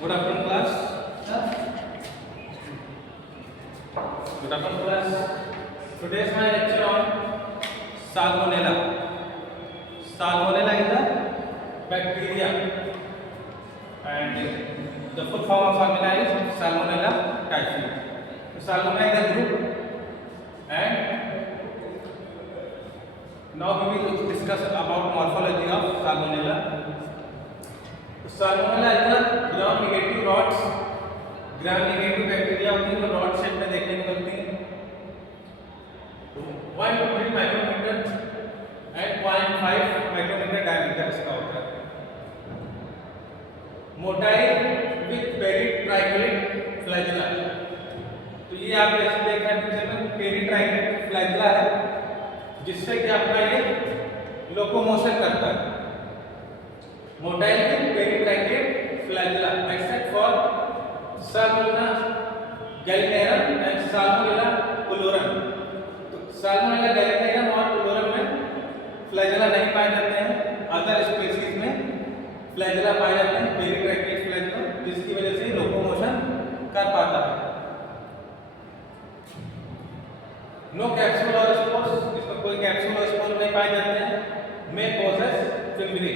Good afternoon, class. Good afternoon, class. Today is my lecture on Salmonella. Salmonella is a bacteria, and the full form of Salmonella is Salmonella typhi. So Salmonella is a group, and now we will discuss about morphology of Salmonella. Salmonella is a gram negative rods, gram negative bacteria होती है जो rod shape में देखने को मिलती है 1 to 3 micrometre and 0.5 micrometre diameter इसका होता है। मोटाई विद पेरिट्राइकेट फ्लैजिला, तो ये आप जैसे देख रहे हैं पिक्चर में पेरिट्राइकेट फ्लैजिला है जिससे कि आपका ये लोकोमोशन करता है। मोटाई with पेरिट्राइकेट flagella except for Salmonella gallinarum and Salmonella pullorum। तो Salmonella gallinarum और pullorum में flagella नहीं पाए जाते हैं, अदर स्पीशीज में flagella पाए जाते हैं, पेरिट्राइकेट flagella, जिसकी वजह से लोकोमोशन कर पाता है। नो कैप्सूल और स्पोर्स, इसमें कोई कैप्सूल और स्पोर नहीं पाए जाते हैं। में पोजेस फिम्बरी,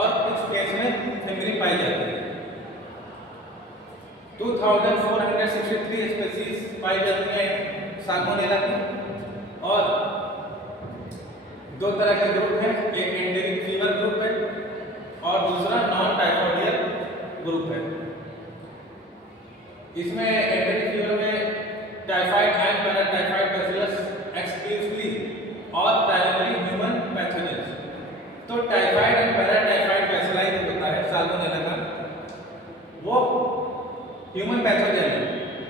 और कुछ केस में फिम्बरी पाई जाती है। 2463 स्पीशीज पाई जाती हैं साल्मोनेला की, और दो तरह के ग्रुप हैं, एक एंटेरिक फीवर ग्रुप है और दूसरा नॉन टाइफॉइडियल ग्रुप है। इसमें एंटेरिक फीवर में typhoid and paratyphoid bacillus exclusively और प्राइमरी ह्यूमन पैथोजेंस। तो टाइफाइड एंड पैराटाइफाइड बैसिलाई जो होता है साल्मोनेला का, वो ह्यूमन पैथोजन है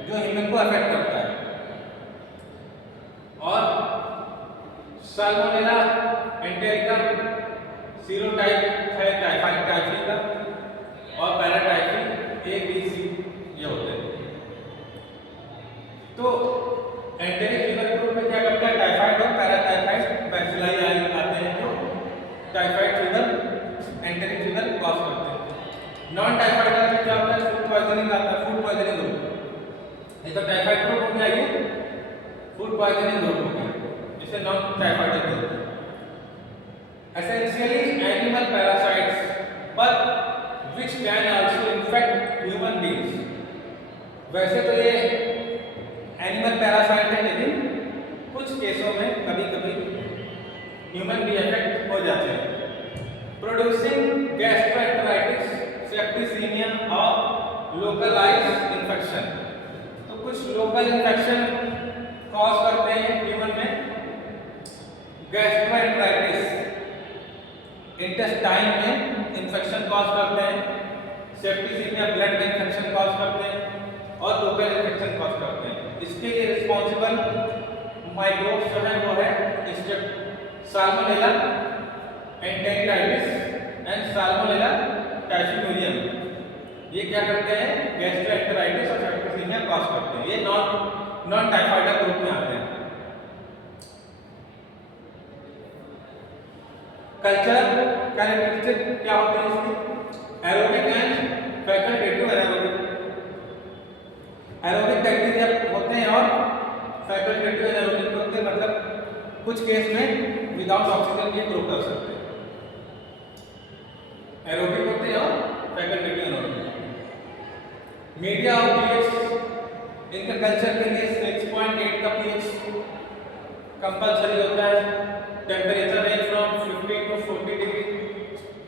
जो ह्यूमन को अफेक्ट करता है। और साल्मोनेला एंटेरिकम सीरोटाइप है टाइफाइड टाइफी का, और पैराटाइफी ए बी सी ये होते हैं। तो एंटेरिक फीवर ग्रुप में क्या करता है, टाइफाइड और पैराटाइफाइड बैसिलाई आते हैं जो typhoid fever enteric fever cause करते हैं। नॉन टाइफाइड में क्या होता है, फूड पॉइजनिंग आता है, फूड पॉइजनिंग ग्रुप। ये तो टाइफाइड ग्रुप हो गया, ये फूड पॉइजनिंग ग्रुप हो गया, जिसे non typhoid group. Essentially animal parasites but which can also infect human beings. वैसे तो ये एनिमल पैरासाइट है, लेकिन कुछ केसों में कभी-कभी ह्यूमन भी अफेक्ट हो जाते हैं। प्रोड्यूसिंग गैस्ट्रोएंटेराइटिस, सेप्टिसीमिया और लोकलाइज्ड इंफेक्शन। तो कुछ लोकल इंफेक्शन कॉज करते हैं ह्यूमन में। गैस्ट्रोएंटेराइटिस इंटेस्टाइन में इंफेक्शन कॉज करते हैं, सेप्टिसीमिया ब्लड में इंफेक्शन कॉज करते हैं, और लोकल इंफेक्शन कॉज करते हैं। इसके लिए रिस्पॉन्सिबल माइक्रोब्स जो है वो है साल्मोनेला एंटेरिटाइटिस एंड साल्मोनेला टाइफिमोरियम। ये क्या करते हैं, गैस्ट्रोएंटेराइटिस और सेप्टिसीमिया कॉज करते हैं। ये नॉन टाइफाइड ग्रुप में आते हैं। कल्चर कैरेक्टरिस्टिक क्या होते हैं इसके, aerobic and facultative anaerobic. Aerobic bacteria होते हैं और फैकल्टेटिव एनारोबिक होते हैं, मतलब कुछ केस में विदाउट ऑक्सीजन ये ग्रो कर सकते हैं। एरोबिक होते हैं और फैकल्टेटिव एनारोबिक। मीडिया और पीएच, इनका कल्चर के लिए 6.8 का पीएच कंपलसरी होता है। Temperature range from 15 to 40 degree,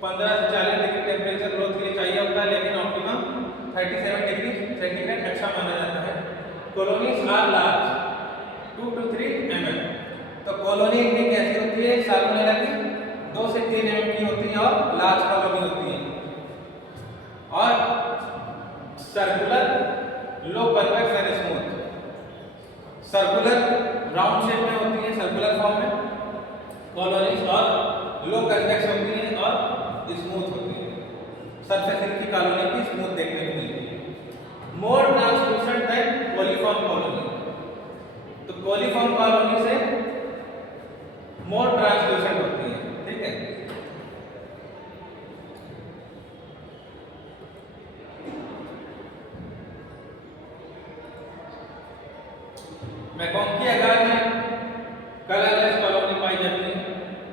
15 से 40 डिग्री टेम्परेचर ग्रोथ के लिए चाहिए होता है, लेकिन ऑप्टिमम 37 डिग्री सेंटीग्रेड अच्छा माना जाता है। Colonies are large 2 to 3 mm। तो कॉलोनी इतनी कैसी होती है साल्मोनेला की, 2 से 3 mm की होती है और लार्ज कॉलोनी होती है। और circular, low convex and smooth. Circular round shape में होती है, सर्कुलर फॉर्म में कॉलोनीज, और लो कन्वेक्स होती है और स्मूथ होती है। सरफेस इनकी कॉलोनी की स्मूथ देखने को मिलती है। मोर ट्रांसलूसेंट देन कोलीफॉर्म कॉलोनी। तो कोलीफॉर्म कॉलोनी से मोर ट्रांसलूसेंट होती है, ठीक है। मैकॉन्की अगार में कलरलेस कॉलोनी पाई जाती है।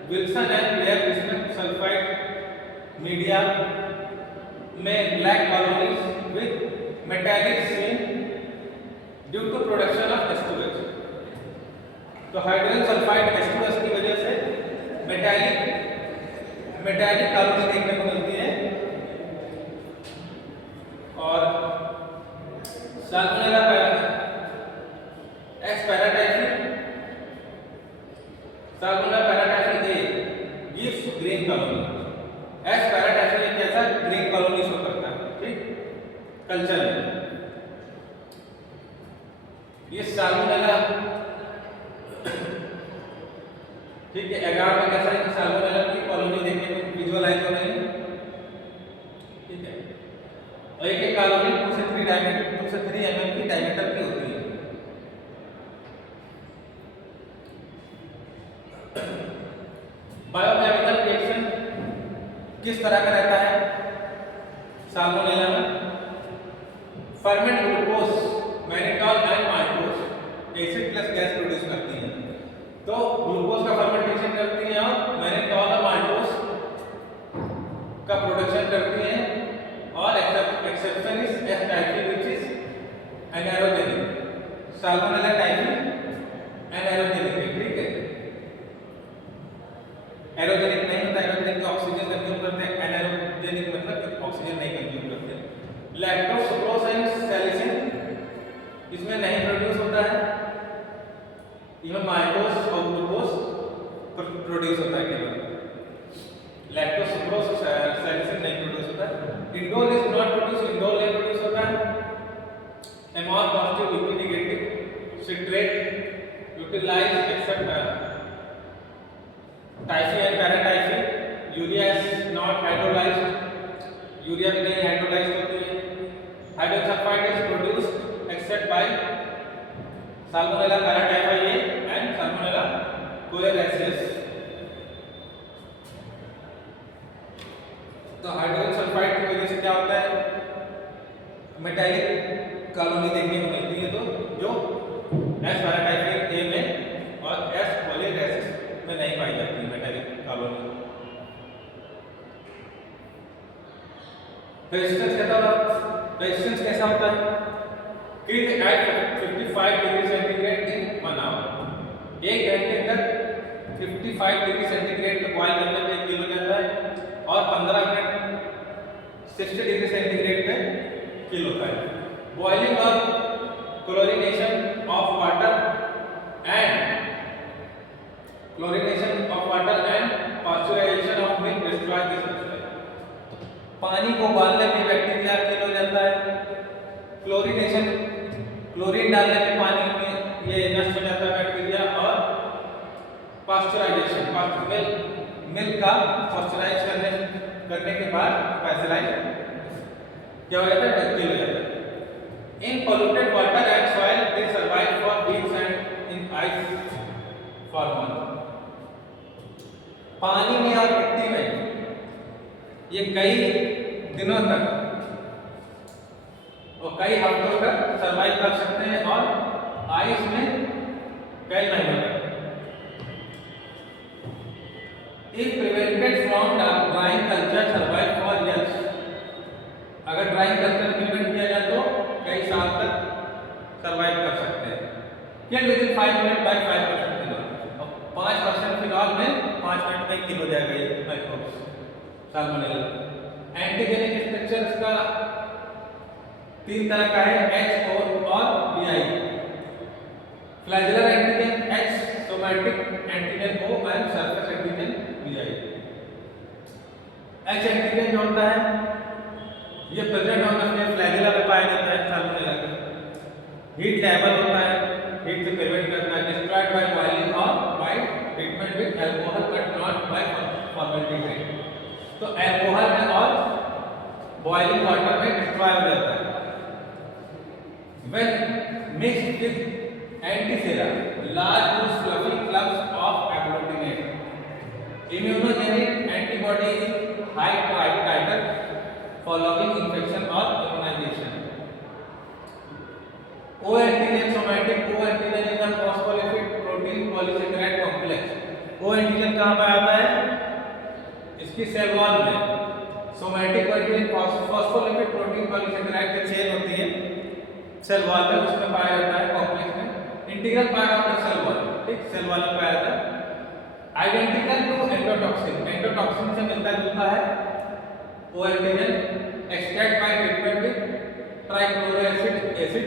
Wilson and Claire bismuth sulphide media में black colonies with metallic stain due to production of H2S। तो हाइड्रोजन सल्फाइड H2S की वजह से मेटालिक कॉलोनी देखने को मिलती है। और salmonella S paratyphi salmonella paratyphi A gives green colony. S paratyphi एक ऐसा ग्रीन कॉलोनी शो करता है, ठीक, कल्चर में। ये साल्मोनेला, ठीक है, एगार में कैसा है कि साल्मोनेला की कॉलोनी देखने को विजुअलाइज हो रही है, ठीक है। और एक कॉलोनी 2 से 3 mm की डायमीटर की होती है। बायोकेमिकल रिएक्शन किस तरह का रहता है साल्मोनेला में? Ferment glucose, mannitol and maltose acid plus gas produce करती हैं। तो ग्लूकोज का फर्मेंटेशन करती हैं और मैनिटॉल और माल्टोज का प्रोडक्शन करती हैं। और exception is S typhi which is anaerogenic. Salmonella typhi anaerogenic है, ठीक है। एरोजेनिक नहीं होता, एरोजेनिक ऑक्सीजन कंज्यूम करते हैं, एनारोजेनिक मतलब ऑक्सीजन नहीं कंज्यूम करते। लैक्टोज, सुक्रोज एंड सैलिसिन इसमें नहीं प्रोड्यूस होता है। इवन माल्टोज और ग्लूकोज प्रोड्यूस होता है केवल। लैक्टोज, सुक्रोज, सैलिसिन नहीं प्रोड्यूस होता है। Indole is not produce, indole नहीं प्रोड्यूस होता है। MR positive, VP negative citrate utilise except typhi and paratyphi. Urea is not hydrolysed, urea भी नहीं हाइड्रोलाइज्ड होती है। Hydrogen sulphide is produced except by salmonella paratyphi and salmonella choleraesuis. तो hydrogen sulphide की वजह से क्या होता है? मेटालिक कॉलोनी देखने को मिलती है, तो जो एस पैराटाइफी ए में और एस कोलेरासियस में नहीं पाई जाती मेटालिक कॉलोनी। रेजिस्टेंस रेजिस्टेंस कैसा होता है? Heat at 55 degree centigrade in 1 hour. 1 घंटे तक 55 डिग्री सेंटीग्रेड तक बॉयल करने पे किल हो जाता है और 15 मिनट 60 डिग्री सेंटीग्रेड पे किल होता है। बॉइलिंग और chlorination of water and pasteurisation of milk destroy this process. पानी को उबालने पे बैक्टीरिया किल हो जाता है। क्लोरीन डालने पे पानी में ये नष्ट हो जाता है बैक्टीरिया। और पास्चराइजेशन, मिल्क का पास्चराइज करने के बाद पैस्चराइज क्या हो जाता है? किल हो जाता है। In polluted water and soil they survive for weeks and in ice for months. पानी में और मिट्टी में ये कई दिनों तक और कई हफ्तों तक सरवाइव कर सकते हैं और आइस में कई महीनों तक। If prevented from drawing culture survive for years. अगर ड्राइंग कल्चर प्रिवेंट किया जाए तो कई साल तक सरवाइव कर सकते हैं। Kill with in 5 minute by 5% phenol. 5% phenol में 5 मिनट में किल हो जाएगा ये माइक्रोब्स साल्मोनेला। एंटीजेनिक स्ट्रक्चर इसका 3 तरह का है, H, O और VI। Flagellar antigen H, somatic antigen O and surface antigen VI। H antigen जो होता है ये प्रेजेंट होता है फ्लैजेला में पाया जाता है साल्मोनेला का। हीट लेवल होता है, हीट से प्रिवेंट करता है, डिस्ट्रॉयड बाय बॉइलिंग और by treatment with alcohol but not by formaldehyde. तो अल्कोहल में और बॉइलिंग वाटर में डिस्ट्रॉय हो जाता है। When mixed with antisera, large loose fluffy clumps of agglutinate, immunogenic antibody is high titer following infection or immunization. O antigen, somatic O antigen is a antigen phospholipid protein polysaccharide complex. वो antigen कहाँ पर आता है? इसकी cell wall में। Somatic protein phospholipid protein polysaccharide की chain होती है सेल वॉल में, उसमें पाया जाता है कॉम्प्लेक्स में, integral part of the cell wall. ठीक, सेल वॉल में पाया जाता है। आइडेंटिकल टू एंडोटॉक्सिन, एंडोटॉक्सिन से मिलता जुलता है वो antigen. Extract by treatment with trichloroacetic acid,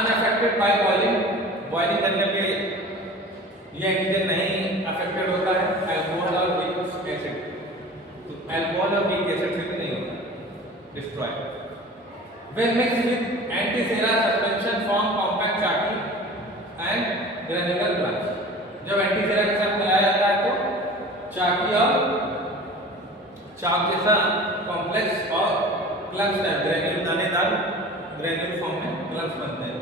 unaffected by boiling, boiling करने पे ये एंटीजन नहीं अफेक्टेड होता है अल्कोहल और वीक एसिड। तो अल्कोहल और वीक एसिड से भी नहीं होता destroy. When mixed with antisera suspension form compact Chaki and granular clumps. जब एंटीसेरा के साथ मिलाया जाता है तो चाकी और चाक जैसा कॉम्प्लेक्स और क्लम्स टाइप ग्रेन्यूल दानेदार ग्रेन्यूल फॉर्म में क्लम्स बनते हैं।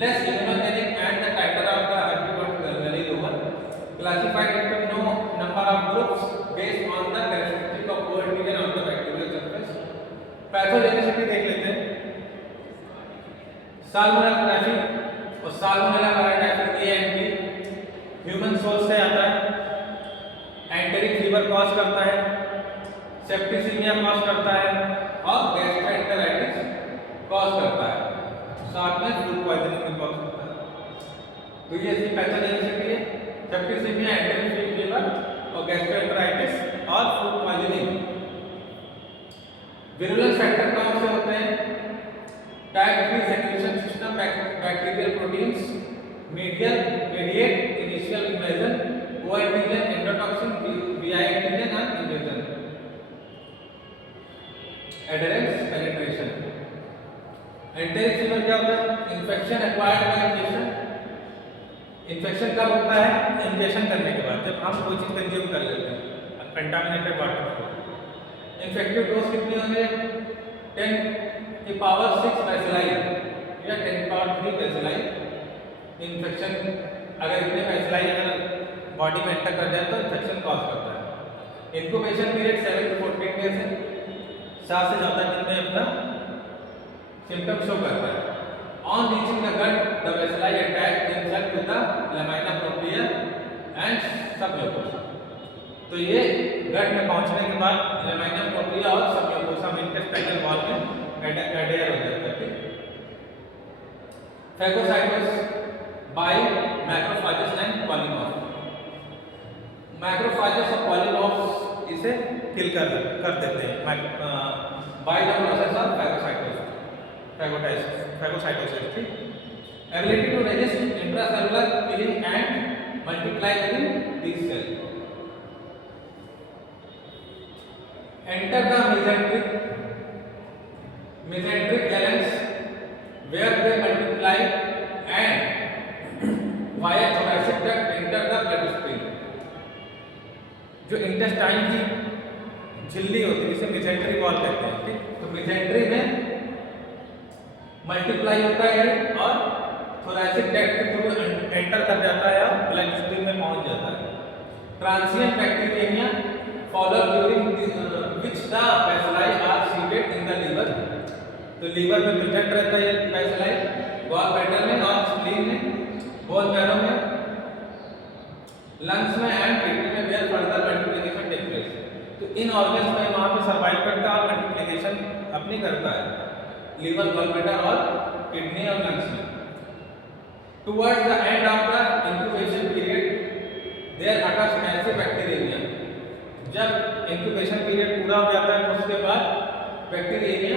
Less immunogenic and the titre of the antibody very lower, classified into no number of groups based on the characteristic of वो antigen on the bacterial surface. Pathogenicity देख लेते हैं। Salmonella typhi और salmonella paratyphi A and B human source से आता है। Enteric fever cause करता है, सेप्टिसीमिया कॉज करता है और गैस्ट्रोएंटेराइटिस कॉज करता है, साथ में फूड पॉइजनिंग में कॉज करता है। तो ये इसकी पैथोजेनिसिटी है, सेप्टिसीमिया, एंटेरिक फीवर और गैस्ट्रोएंटेराइटिस और फूड पॉइजनिंग। विरुलेंस फैक्टर कौन से होते हैं? Type 3 secretion system bacterial proteins, mediate initial invasion, O antigen, endotoxin, VI antigen and invasion. Adherence, penetration. Enteric fever क्या होता है? Infection acquired by injection. Infection कब होता है? इंजेक्शन करने के बाद, जब हम कोई चीज कंज्यूम कर लेते हैं कंटामिनेटेड वाटर को। इन्फेक्टिव डोज कितनी होंगे? 10 की पावर 6 बेसिलाई या 10 की पावर 3 बेसिलाई। इन्फेक्शन अगर इतने बेसिलाई अगर बॉडी में एंटर कर जाए तो इन्फेक्शन कॉज करता है। इंक्यूबेशन पीरियड 7 to 14 डेज है, 7 से ज़्यादा दिन में अपना सिम्टम शो करता है। On reaching the gut the bacilli attack himself with the lamina propria and submucosa. तो ये गट में पहुंचने के बाद लैमिना प्रोपिया और सबम्यूकोसा में इंटेस्टाइनल वॉल में एडेयर हो जाता है। Phagocytosis by macrophages and polymorphs। macrophages और polymorphs इसे किल कर देते हैं by the process of phagocytosis। ठीक, ability to resist intracellular killing and multiply within these cells। enter the mesenteric glands where they multiply and via thoracic duct enter the bloodstream। जो intestine की झिल्ली होती है जिसे मेसेंट्री वॉल कहते हैं। ठीक, तो मेसेंट्री में मल्टीप्लाई होता है और थोरैसिक डक्ट के थ्रू एंटर कर जाता है और ब्लड स्ट्रीम में पहुंच जाता है। Transient bacteria follow during which the bacilli are seated in the liver. तो लीवर में प्रेजेंट रहता है बेसिलाई, गॉल ब्लैडर में और स्प्लीन में, बोन मैरो में, लंग्स में एंड किडनी में where further multiplication take place. तो इन ऑर्गन्स में वहां पे सर्वाइव करता है और मल्टीप्लिकेशन अपनी करता है, लीवर, गॉल ब्लैडर और किडनी और लंग्स में। Towards the end of the incubation period there occurs massive bacteria. जब इंक्यूबेशन पीरियड पूरा हो जाता है तो उसके बाद बैक्टीरिया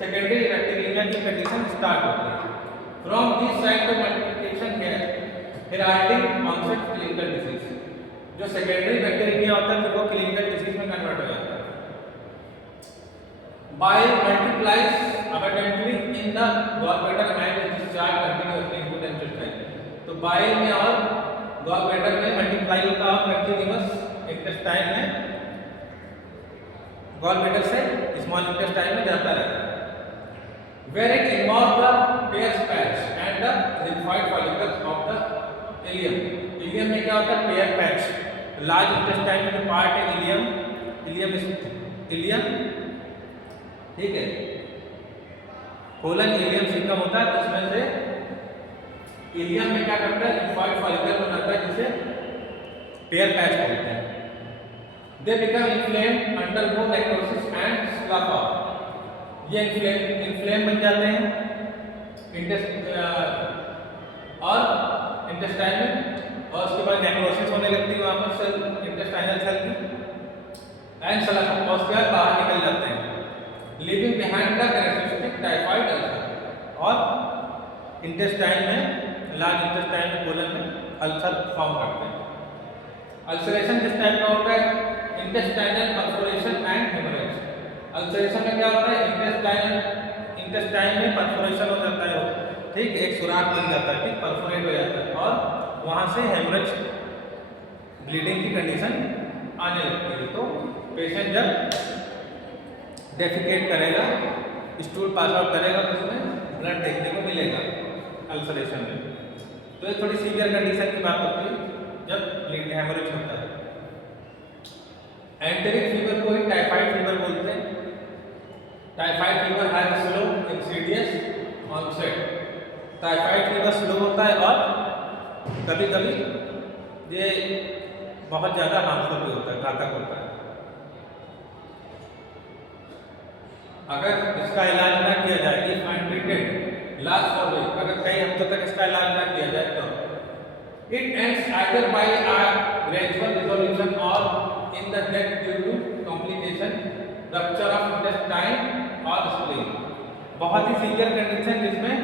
सेकेंडरी बैक्टीरिया की कंडीशन स्टार्ट होती है। From this site of multiplication heraldic onset clinical disease. जो सेकेंडरी बैक्टीरिया होता है तो वो क्लिनिकल डिजीज में कन्वर्ट हो जाता है। By multiplies abundantly in the gallbladder and discharge continuously into the intestine. तो बाइल में और गॉलब्लैडर में मल्टीप्लाई होता है कंटिन्यूअस इंटेस्टाइन में, गॉलब्लैडर से स्मॉल इंटेस्टाइन में जाता रहता है। where it involves the Peyer's patch and the lymphoid follicles of the ileum। Ileum में क्या होता है? Pair patch. लार्ज इंटेस्टाइन में जो पार्ट है इलियम, ठीक है, कोलन इलियम सिस्टम होता है तो उसमें से इलियम में क्या करता है, लिम्फॉइड फॉलिकल बनाता है जिसे पेयर पैच बोलते हैं। They become inflame, undergo necrosis and slough off. ये इन्फ्लेम बन जाते हैं और इंटेस्टाइन में, और उसके बाद नेक्रोसिस होने लगती है वहाँ पर सेल, इंटेस्टाइनल सेल की, एंड स्लफ ऑफ, और उसके बाद बाहर निकल जाते हैं, living behind the characteristic typhoid ulcer. और इंटेस्टाइन में, लार्ज इंटेस्टाइन में, कोलन में अल्सर फॉर्म करते हैं। अल्सरेशन किस टाइप का होता है, intestinal perforation and haemorrhage. Ulceration में क्या होता है, इंटेस्टाइन में परफोरेशन हो जाता है, ठीक, एक सुराख बन जाता है, ठीक, परफोरेट हो जाता है, और वहाँ से हेमोरेज, ब्लीडिंग की कंडीशन आने लगती है। तो पेशेंट जब डेफिकेट करेगा, स्टूल पास आउट करेगा, तो उसमें ब्लड देखने को मिलेगा अल्सरेशन में। तो ये थोड़ी सीवियर कंडीशन की बात होती है जब हेमोरेज होता है। एंटेरिक फीवर को ही टाइफाइड फीवर बोलते हैं। Typhoid fever has slow insidious onset. Typhoid fever slow होता है और कभी कभी ये बहुत ज़्यादा हार्मफुल भी होता है, घातक होता है। अगर इसका इलाज ना किया जाए, if untreated last for week, अगर कई हफ्तों तक इसका इलाज ना किया जाए तो it ends either by a gradual resolution or in the death due to complication, rupture of intestine or spleen। बहुत ही सीवियर कंडीशन जिसमें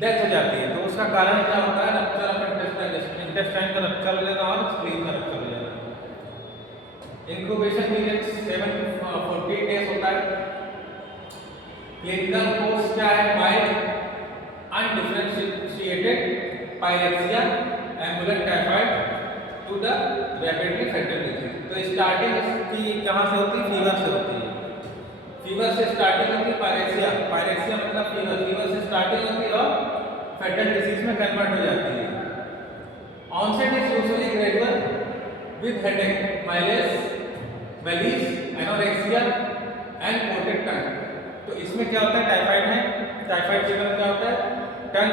डेथ हो जाती है, तो उसका कारण क्या होता है, रप्चर ऑफ इंटेस्टाइन, इंटेस्टाइन का रप्चर हो जाना और स्प्लीन का रप्चर हो जाना। इंक्यूबेशन पीरियड 7 to 14 डेज होता है। क्लिनिकल कोर्स क्या है, mild undifferentiated pyrexia, ambulant typhoid to the rapidly fatal disease. तो स्टार्टिंग इसकी कहाँ से होती है, फीवर से होती है। फीवर से स्टार्टिंग होती है, पायरेक्सिया, पायरेक्सिया मतलब फीवर, फीवर से स्टार्टिंग होती है और फेटल डिजीज में कन्वर्ट हो जाती है। Onset is usually gradual with headache, malaise, valleys, anorexia and coated tongue. तो इसमें क्या होता है, टाइफाइड में, टाइफाइड फीवर में क्या होता है, टंग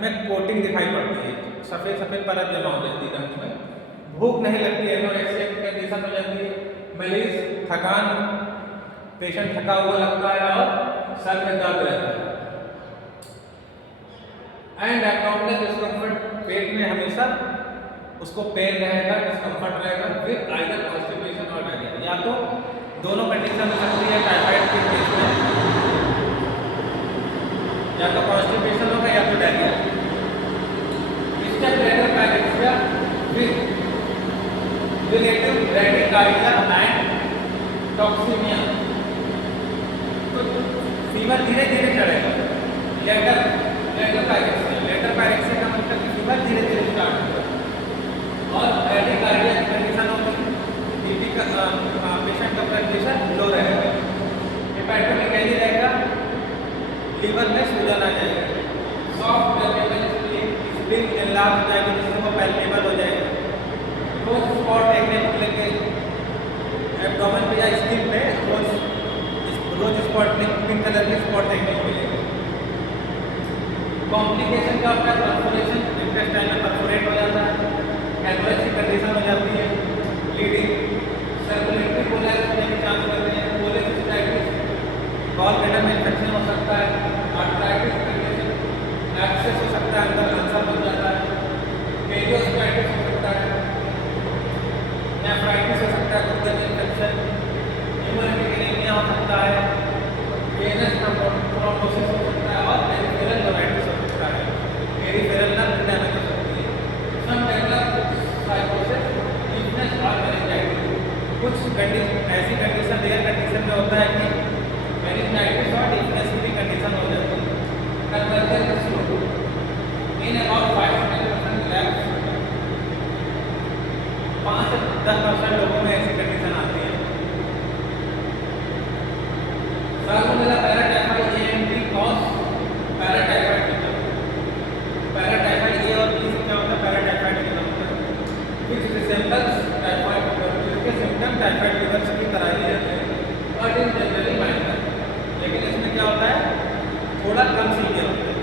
में कोटिंग दिखाई पड़ती है, सफेद सफेद परत जमा हो जाती है टंग में, भूख नहीं लगती है, एनोरेक्सिया की कंडीशन हो जाती है, मरीज थकान, पेशेंट थका हुआ लगता है और सर में दर्द रहता है, एंड एब्डोमिनल डिस्कम्फर्ट, पेट में हमेशा उसको पेन रहेगा, डिस्कम्फर्ट रहेगा, विद आइदर कॉन्स्टिपेशन और डायरिया। या तो दोनों कंडीशन हो सकती है टाइफाइड के केस में, या तो कॉन्स्टिपेशन होगा या तो diarrhoea. Step later pyrexia with relative bradycardia and toxaemia. तो फीवर धीरे धीरे चढ़ेगा। लेटर पायरेक्सिया का मतलब कि फीवर धीरे धीरे स्टार्ट होगा और ब्रैडिकार्डिया की कंडीशन होगी, बीपी का पेशेंट का ब्लड प्रेशर लो रहेगा, हेपेटोमेगाली रहेगा, लीवर में सूजन आ जाएगा, सॉफ्ट स्प्लीन एनलार्ज हो जाएगा जिससे वो पैल्पेबल हो जाएगा, रोज स्पॉट देखने को मिलेंगे एब्डोमेन पे या स्किन पे, रोज स्पॉट, पिंक कलर के स्पॉट देखने को मिलेंगे। कॉम्प्लिकेशन का होता है, परफोरेशन, इंटेस्टाइन में परफोरेट हो जाता है, हेमोरेज की कंडीशन हो जाती है, ब्लीडिंग, सर्कुलेटरी कोलैप्स होने के चांस रहते हैं, कोलेसिस्टाइटिस, गॉल ब्लैडर में इन्फेक्शन हो सकता है, आर्थराइटिस कंडीशन, एक्सेस हो सकता है, अंदर अल्सर बन जाता है, पेरियोस्टाइटिस हो सकता है, नेफ्राइटिस हो सकता है, गुर्दे में इन्फेक्शन, ह्यूमरेटिक एनीमिया हो सकता है, वेनस थ्रोम्बोसिस हो सकता है और पेरिफेरल नर्वाइटिस हो सकता है, पेरिफेरल नर्व डैमेज हो सकती है। सम डेवलप साइकोसिस, वीकनेस और मेनिंजाइटिस। कुछ कंडीशन, ऐसी कंडीशन रेयर कंडीशन में होता है कि मेनिंजाइटिस और वीकनेस की भी कंडीशन हो जाती है। Conversion is slow in about 5-10% labs, 5 से 10% लोगों में ऐसी कंडीशन आती है। Salmonella paratyphoid A and B cause paratyphoid fever. Paratyphoid A और बी से क्या होता है, पैराटाइफाइड फीवर होता है, विच रिसेम्बल्स टाइफाइड फीवर, जिसके सिम्टम टाइफाइड फीवर की तरह ही रहते हैं, बट इन जनरली माइनर। लेकिन इसमें क्या होता है, थोड़ा कम सीवियर होता है।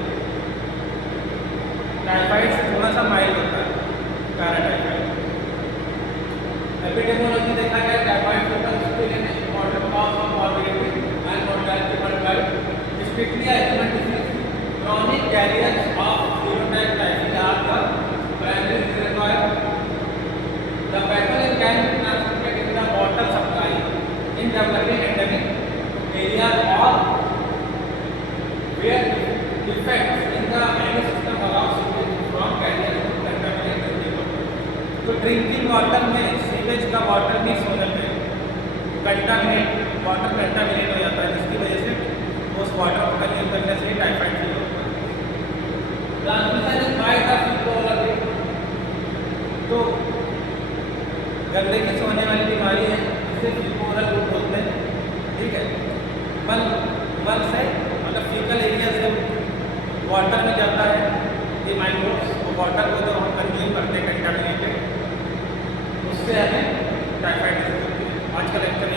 सा माइल्ड होता है पैराटाइफाइड। एपिडेमियोलॉजी देखा गया typhoid faecal experience modern cause of morbidity and mortality worldwide strictly human disease chronic carriers of serotype typhi are the primary reservoir. The pathogen can be transmitted in the water supply in developing endemic areas or where defects in the any system allow sewage from carriers to contaminate drinking water. तो drinking water में sewage का water mix होने पे contaminate water contaminate हो जाता है, जिसकी वजह से उस वाटर को कंज्यूम करने से टाइफाइड फीवर होता है। Transmission is by the fever. तो गंदगी से होने वाली बीमारी है, इसे फीवर रूट बोलते हैं। ठीक है, मल से मतलब फीकल एरिया से वाटर में जाता है ये माइक्रोब्स, वो वाटर को जो हम कंज्यूम करते हैं कंटामिनेटेड, उससे हमें टाइफाइड होती है। आज का लेक्चर